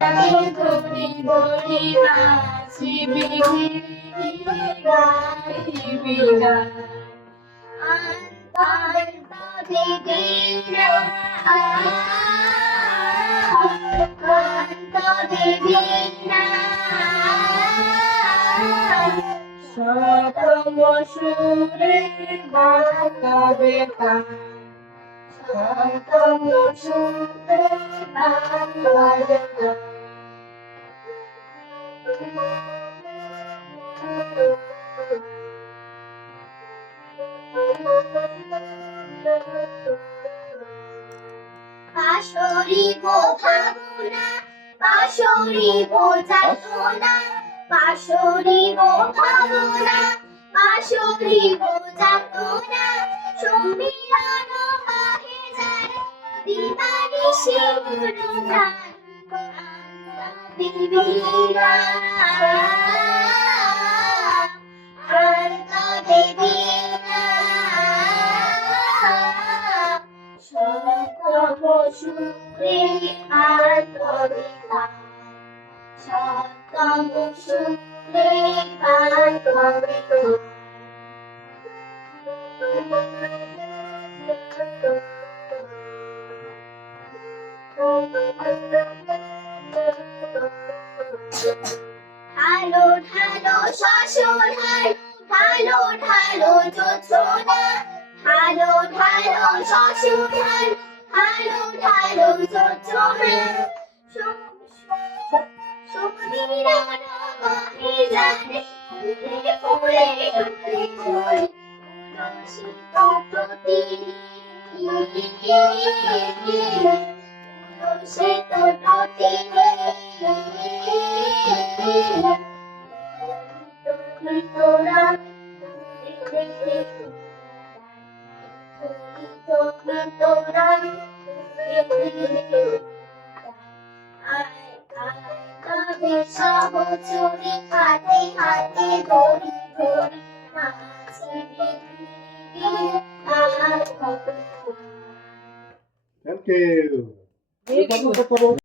ধরি ধরি নাচিবি গাইবি গান সতম সুরে বাঁকাবে কান সতম সুরে বাঁকাবে কান পাশরিব ভাবনা পাশরিব যাতনা পাশরিব ভাবনা পাশরিব যাতনা সমীরণ বাহে যায় দিবানিশি গুণগান বিবিরা সুরে আর কবিতা সপ্তম সুরে আর কবিতা ঢালো ঢালো শ্বশুর ঢালো ঢালো যোজনা ঢালো ঢালো শ্বশুর ঢালো ঢালো যোজনা সমীরণ বাহে যায় ফুলে ফুলে ফুলে ফুলে তুলসী তটি তুলসী তটি তোরা তোরা সহচরি হাতে হাতে ধরি ধরি নাচিবি Thank you.